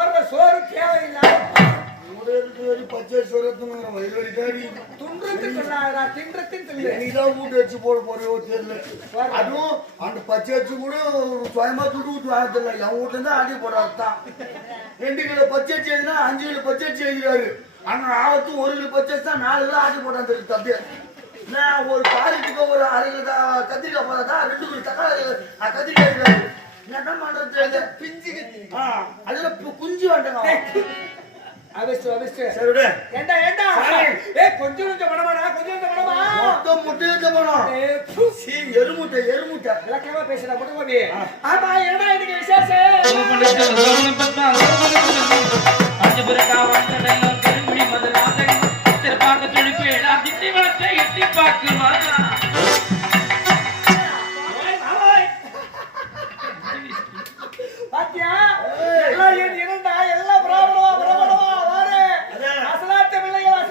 போடுற சோறு தேவையில்லை. பச்சை சோரத்துன்னு வயிறு தேடி துன்றதுக்குள்ளாடா தின்றத்தின் சொல்லு. நீதான் வீட்டு வச்சு போட போறியோ தெரியல. அதுவும் அந்த பச்சை வச்சு கூட சுயமா துட்டு ஊத்து வாங்கல. என் வீட்டுல இருந்தா அடி போடாதான் 2 கிலோ பச்சை செய்யுதுன்னா 5 கிலோ பச்சை செய்கிறாரு. ஆனா ஆவத்து 1 கிலோ பச்சை தான் 4 கிலோ ஆடி போடாது தப்பு. நான் ஒரு காரிக்கு ஒரு 1/2 கிலோ கத்திரிக்காய் போடாதா 2 கிலோ தக்காளி கத்திரிக்காய் என்ன பண்றது பிஞ்சு அதுல குஞ்சு வந்துங்க. கொஞ்சம் எருமுட்டை இலக்கமா பேசுறா முட்டை. ஆமா என்னடா இன்னைக்கு விசேஷம்? பாத்தியா எல்லாம் இருந்தா எல்லாம் பிரபலமா வாரு. அசலாத்து பிள்ளைகள்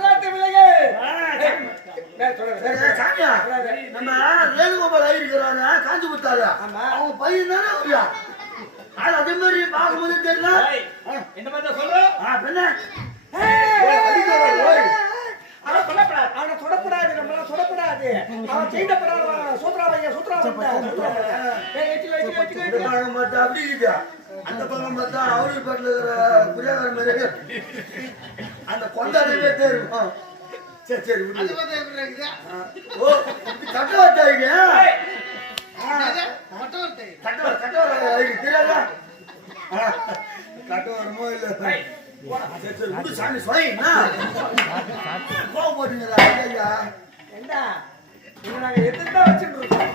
நம்ம வேணுகோபால் இருக்கிறாங்க காஞ்சி கொடுத்தாரு. அவங்க பையன் தானே வருயா. அது அதே மாதிரி பார்க்கும்போது தெரியல. என்ன மாதிரி சொல்லு. அவனை தொடப்படாது, நம்மளால தொடப்படாது. அவன் செய்தப்படாது. அப்படி இருக்கா அந்த பக்கம் பார்த்தா அவரு பாட்டுல இருக்கிற புரியாத மாதிரி அந்த கொண்டாடவே தெரியும். சரி சரி ஓ கட்டவர்த்தா தெரியாதா? கட்டவரமோ இல்ல. சரி சரி விடு சாமி சொன்னா கோவம் போட்டீங்களா? ஐயா என்ன நாங்க எதிர்த்தா வச்சுட்டு இருக்கோம்.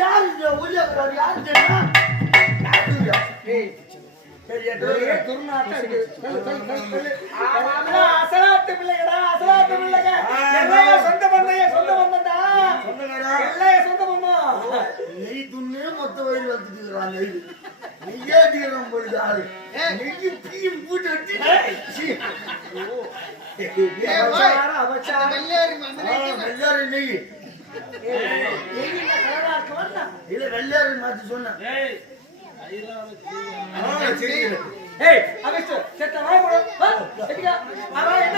யாரு ஒளியாக்குறாரு? யாரு தெரியுமா? அசலாத்து பிள்ளைகடா, அசலாத்து பிள்ளைங்க. சொந்த பந்தண்டா, சொந்த பந்தம். நெய் துண்ணே மொத்த வயிறு வளர்த்துக்கிறான். நெய்யே தீரம் போயிடுது ஆளு. நெய்யு பீயும் பூட்டு வச்சு வெள்ளாறு நெய் இல்ல வெள்ளாறு மாத்தி சொன்ன. என்ன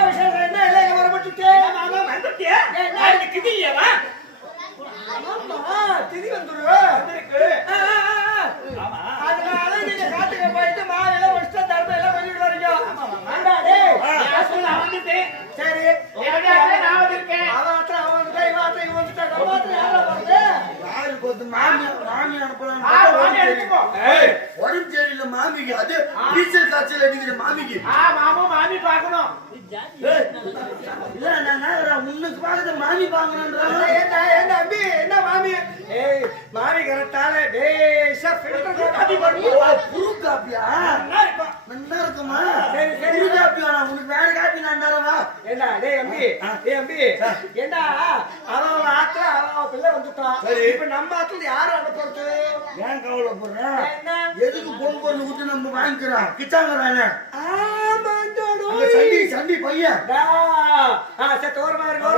விஷயம்? என்ன இல்லை வரப்பட்டு திதி வந்துருவேன். அதனால நீங்க காட்டுக்கு போயிட்டு மாலையில வச்சுட்டு தர்மம் எல்லாம் பண்ணிட்டு வரீங்க. சரி மாமி அனுப்பலாம். உடம்பு சரியில்லை மாமிக்கு. அது டீச்சர் காய்ச்சல் அடிக்கிற மாமிக்கு. மாமி பாக்கணும். இல்ல நான் உன்னுக்கு பாக்குறது மாமி பாக்கணும்ன்றாங்க. என்ன மாமி? மாமி கரெக்டான புரு காப்பியா நல்லா இருக்குமா? புரு காப்பி வேணாம் உனக்கு வேற காப்பி நான் தரவா? என்ன அம்பி என்ன அவன் ஆத்துல அவன் பிள்ளை வந்துட்டான். இப்ப நம்ம ஆத்துல யாரும் அனுப்புறது? ஏன் கவலைப்படுறேன்? எதுக்கு பொங்கல் ஊட்டு நம்ம வாங்கிக்கிறோம் கிச்சாங்கிறாங்க. சண்டி பையன் தோரமா இருக்கு.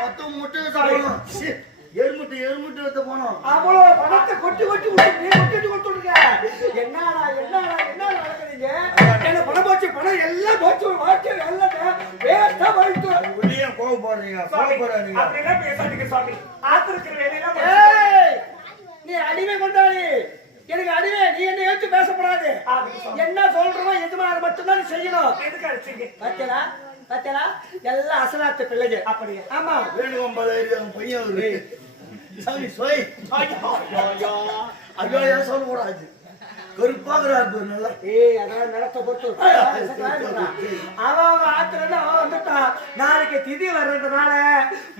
மொத்தம் முட்டை எருமுட்டு போனோம். அவ்வளவு பணத்தை கொட்டி கொடுத்துருங்க. என்னடா நடக்குதுங்க? என்ன பணம் போச்சு, பணம் எல்லாம் போச்சு. வாழ்க்கை எல்லாம் வேஸ்டா போயிட்டு உள்ளே கோவப்படுறீங்க. அப்படிலாம் பேசாதீங்க சாமி. ஆத்திருக்கிற வேலையெல்லாம் நீ அடிமை கொண்டாடி. எனக்கு அடிமை. நீ என்ன ஏற்று பேசப்படாது. என்ன சொல்றோமோ எதுமாறு மட்டும்தான் நீ செய்யணும். பாத்தீங்களா எல்லாம் அசலாத்து பிள்ளைங்க. அப்படியே ஆமா வேணுகோபால் பையன் சாமி சொய் ஐயோ சொல்ல கூடாது. கருப்பாகிறாரு நல்லா. அதான் நடத்த பொறுத்து அவன் ஆத்துல அவன் வந்துட்டான். நாளைக்கு திதி வர்றதுனால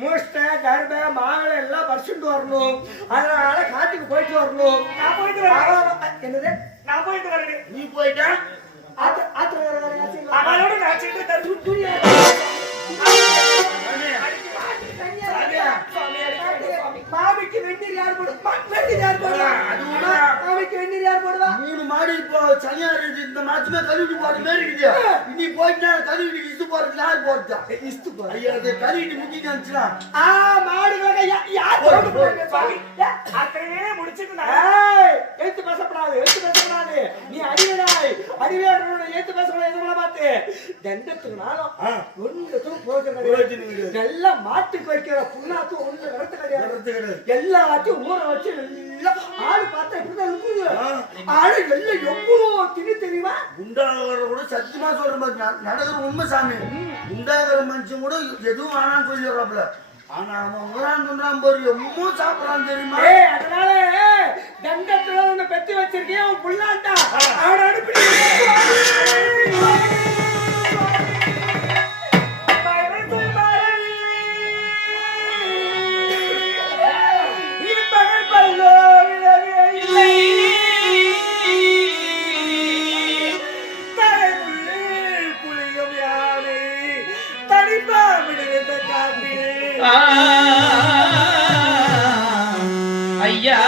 முஷ்ட கரும்பு மாவிளை எல்லாம் பறிச்சுட்டு வரணும். அதனால காட்டுக்கு போயிட்டு வரணும். நான் போயிட்டு வரேன். என்னது? நான் போயிட்டு வரேன். நீ போயிட்டா அவளோட மாமிக்கு வெண்ணிலா யார் போடுவா? வெந்நீர் யார் போடுவா? அவனுக்கு வெந்நீர் யார் போடுவா? 3 மாடி இப்போ சனியா இருக்குது. இந்த மாசமே கழுவிட்டு போற மாதிரி இருக்குது. இனி போயிட்டு கழுவிட்டு இஸ்து போறது யார் போறதா? இஸ்து போடு. ஐயா அது கழுவிட்டு முக்கிட்டு வந்துச்சுனா மாடுகளை யார் போடுவாங்க? அத்தையே முடிச்சிட்டு எழுத்து பேசப்படாது, எழுத்து பேசப்படாது. நீ அறிவிடாய், அறிவியோட எழுத்து பேசப்படாது. எதுவும் பார்த்து தண்டத்துக்குனாலும் ஒன்றுக்கும் போகிறது கிடையாது. நல்லா மாட்டுக்கு வைக்கிற புண்ணாக்கு ஒன்று நடத்து கிடையாது. எல்லாத்தையும் ஊற வச்சு எல்லாம் ஆடு பார்த்தா இப்படிதான் இருக்குது. ஆடு எல்லாம் எவ்வளோ திணி தெரியுமா? குண்டாகிற கூட சத்தியமா சொல்ற மாதிரி நடக்கிற உண்மை சாமி. குண்டாகிற மனுஷன் கூட எதுவும் வேணாம்னு சொல்லிடுறாப்புல. ஆனா அவன் உரான் பாரு எம்மோ சாப்பிடலாம் தெரியுமா? அதனால தண்டத்துல ஒண்ணு பெத்தி வச்சிருக்கேன். அவன் புள்ளாண்டா அவனை அனுப்பி ஐயா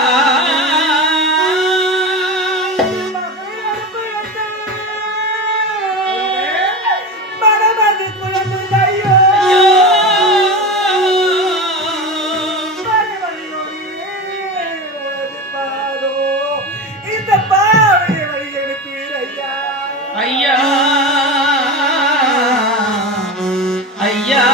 ஐயா ஐயா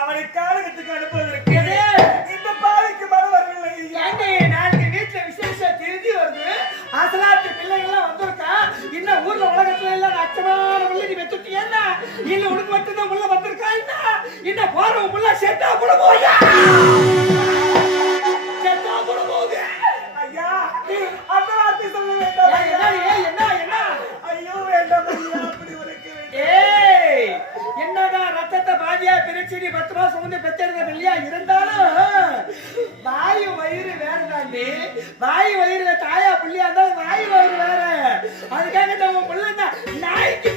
அவனுக்காலத்துக்கு அனுப்புவதற்கு இந்த பாவிக்கு மனம் வரவில்லை. நாளைக்கு வீட்டுல விசேஷம் திருதி வருது. அசலாத்து பிள்ளைகள்லாம் வந்திருக்கா. இன்னும் ஊர்ல உலகத்துல எல்லாம் அச்சமான முள்ள நீ வெத்துட்டியா? இல்ல உனக்கு மட்டும்தான் முள்ள வந்திருக்கா? இன்னும் போறவங்க முள்ள செட்டா கூட போயா, செட்டா கூட போகுது. ஐயா அந்த வார்த்தை சொல்ல வேண்டாம். என்ன என்ன? ஐயோ வேண்டாம் ஐயா, அப்படி உனக்கு என்னதான் ரத்தத்தை பாதியா பிரிச்சு நீ 10 மாசம் வந்து பெற்றெடுத்த இல்லையா? இருந்தாலும் வாயு வயிறு வேற தாண்டி. வாயு வயிறுல தாயா புள்ளியா இருந்தாலும் வாயு வயிறு வேற. அதுக்காக நம்ம புள்ள நாய்க்கு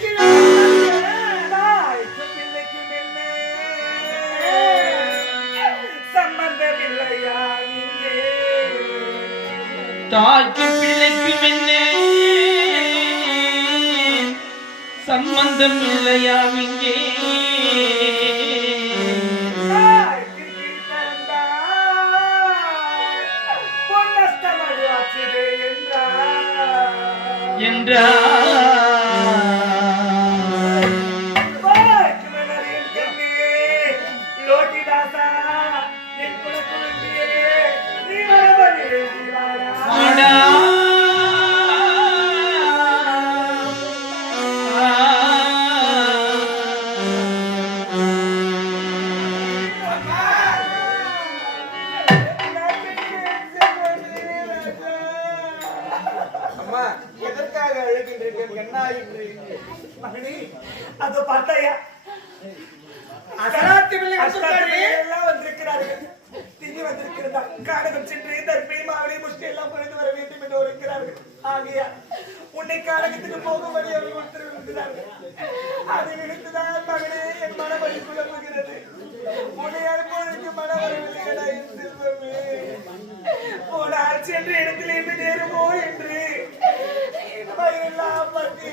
பிள்ளைக்கு மெல்ல சம்பந்தம் இல்லையா இங்கே? தாய்க்கு பிள்ளைக்கு மெல்ல சம்பந்தம் இல்லையா இங்கே? லோகிதாசா என் குலக்குழுந்தியே நீ வரவழி வாடா. எதற்காக அழுகின்றீர்கள்? என்ன ஆயிற்று? மகனே அதோ பார்த்தாயா அசலாத்து பிள்ளை எல்லாம் வந்திருக்கிறார்கள். திணி வந்திருக்கிறதா காடகம் சென்று தர்பை மாவளி முஷ்டி எல்லாம் புரிந்து வர வேண்டும் என்று இருக்கிறார்கள். ஆகையா உன்னை காடகத்துக்கு போகும்படி அவர்கள் உத்தரவிடுகிறார்கள். அதை நினைத்துதான் மகனே என் மனவழி குழம்புகிறது. உன்னை அனுப்புவதற்கு மனவரவில்லையடா என் செல்வமே. போனால் சென்ற இடத்தில் இருந்து நேருமோ என்று எல்லாம் பற்றி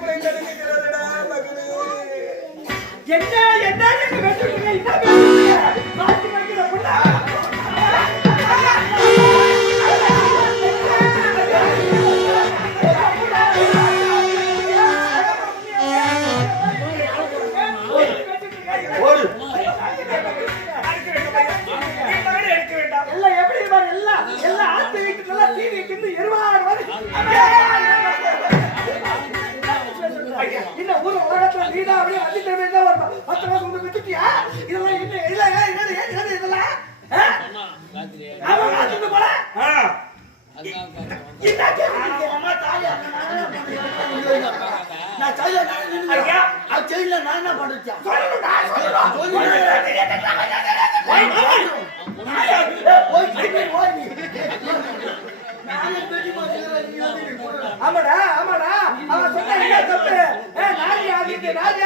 குறை தடுக்கிறதடா மகனே. என்ன என்ன எல்லாம் ஆத்து வீட்டு நல்லா தீ வீட்டு எருவாடு இல்ல ஊர் உலகத்துல நீடா அப்படியே அதிகமே தான் வரணும். 10 மாசம் வந்து வித்துட்டியா? இதெல்லாம் என்ன இல்ல என்ன இதெல்லாம் அவன் காத்துட்டு போல அம்மா தாயா நான் கையில ஐயா அது செய்யல நான் என்ன பண்றேன்? ஆமாடா ஆமாடா அவன் சொன்ன என்ன தப்பு நாரி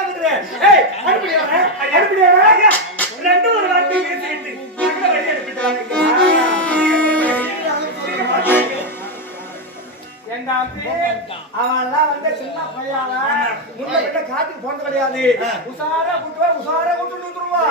ஆகுது ஏய் அனுப்பிடியா ரெண்டு ஒரு வார்த்தை பேசிட்டு வழி அனுப்பிட்டாங்க அவன்லாம் வந்து சின்ன பையன் முன்ன கிட்ட காட்டுக்கு போனது கிடையாது உசாரா கூட்டு வந்துருவா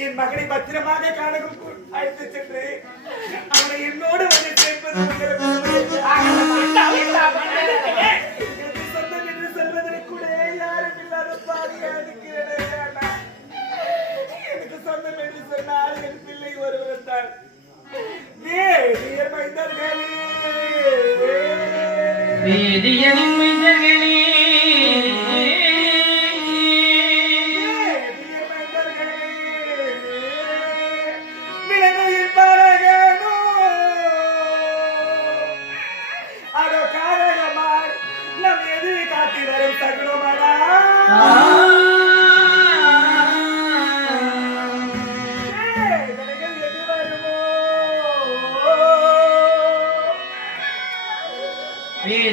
என் மகனை பத்திரமாக காணகம் அழைத்து சென்று அவனை என்னோடு வந்து சேர்ப்பது சொந்தம் என்று சொல்வதற்கு கூட யாரும் இல்லாத பாதியா இருக்கிறேன். எனக்கு சொந்தம் என்று சொன்னால் என் பிள்ளை ஒருவர் தான். விலங்கு இருப்பார்கள்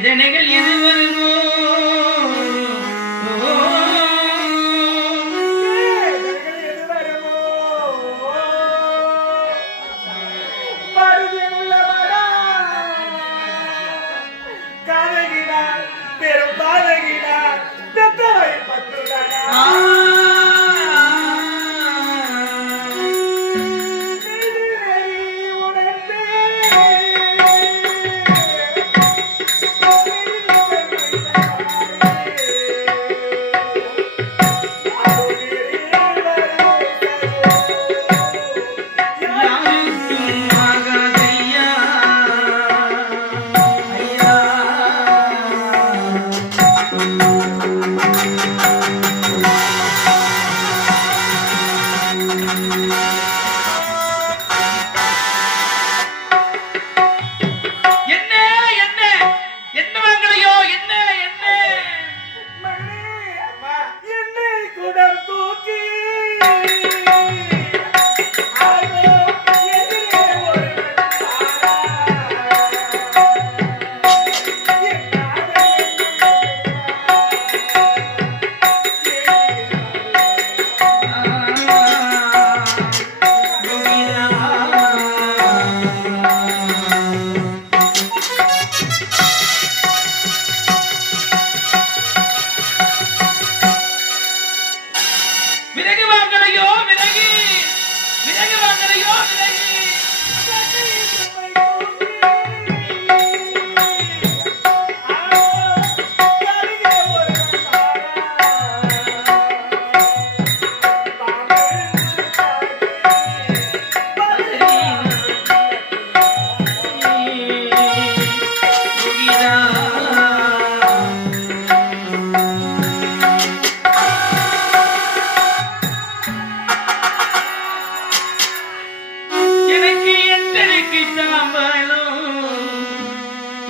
வேதனைகள் எது வருமோ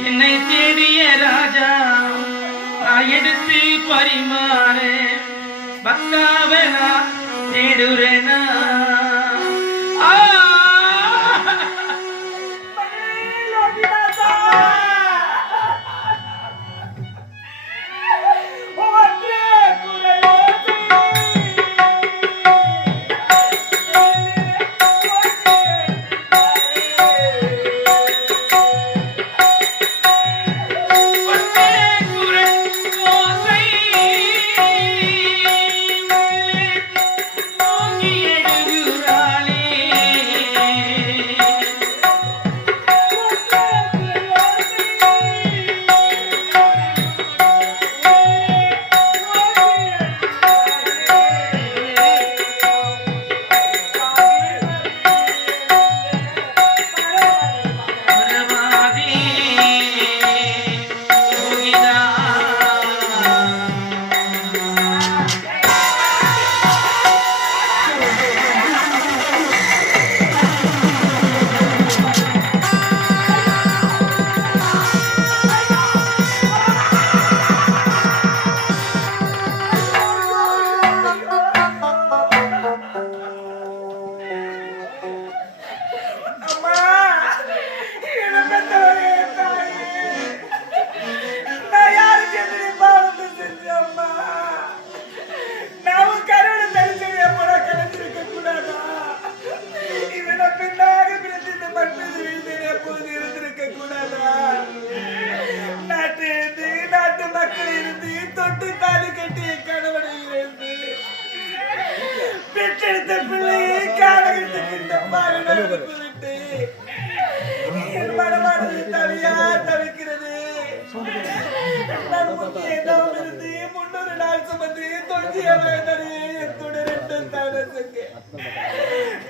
என்னை தேடிய ராஜா எடுத்து பரிமாற பக்தாவனா தேடுறேனா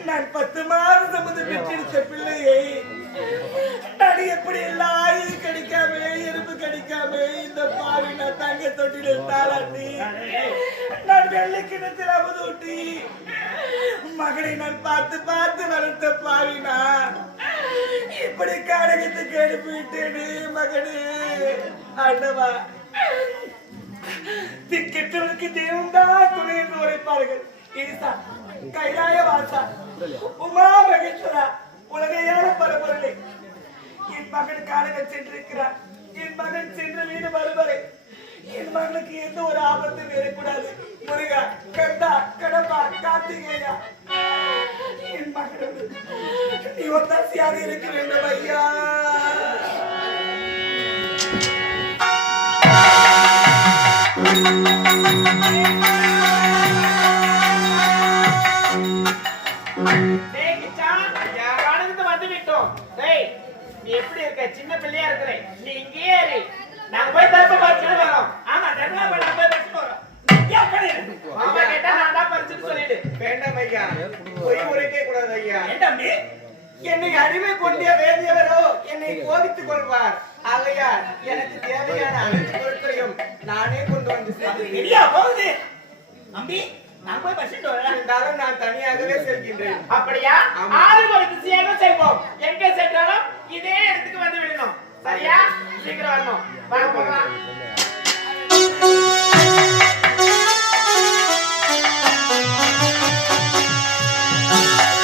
நான் 10 மாதம் சுமந்து பெற்றெடுத்த பிள்ளையை நான் எப்படி எல்லாம் இது கிடைக்காம எறும்பு கிடைக்காம இந்த பாவி நான் தங்க தொட்டில் தாளாட்டி நான் வெள்ளை கிணத்தில் அமுதூட்டி மகனை நான் பார்த்து பார்த்து வளர்த்த பாவினா இப்படி காடகத்துக்கு அனுப்பிவிட்டேனே மகனே. ஆண்டவா, திக்கெட்டவனுக்கு தெய்வம்தான் துணை என்று உரைப்பார்கள். ஈசா, கைலாய வாசா, உமா மகேஸ்வரா, உலகையான பரபொருளை என் மகன் காடகம் சென்றிருக்கிறார். என் மகன் சென்ற வீடு வருவரை என் மகனுக்கு எந்த ஒரு ஆபத்தும் ஏற்படாது. முருகா, கண்டா, கடம்பா, கார்த்திகேயா, என் மகனோடு நீ ஒத்தாசையாக இருக்க வேண்டும் ஐயா. நீ எப்படி இருக்க? சின்ன பிள்ளையா இருக்கிற நீ இங்கேயே இரு. நாங்க போய் தர்ம பறிச்சுட்டு வரோம். ஆமா, தர்ம போய் பறிச்சுட்டு வரோம். மாமா கேட்டா நான் தான் பறிச்சுட்டு சொல்லிடு. வேண்டாம் ஐயா, போய் உரைக்க கூடாது ஐயா. ஏண்டாம்பி, என்னை அடிமை கொண்டிய வேதியவரோ என்னை கோபித்துக் கொள்வார். ஆகையால் எனக்கு தேவையான அனைத்து பொருட்களையும் நானே கொண்டு வந்து சரியா போகுது அம்பி. நான் போய் பறிச்சுட்டு வரேன். இருந்தாலும் நான் தனியாகவே செல்கின்றேன். அப்படியா? ஆறு ஒரு திசையாக செய்வோம்.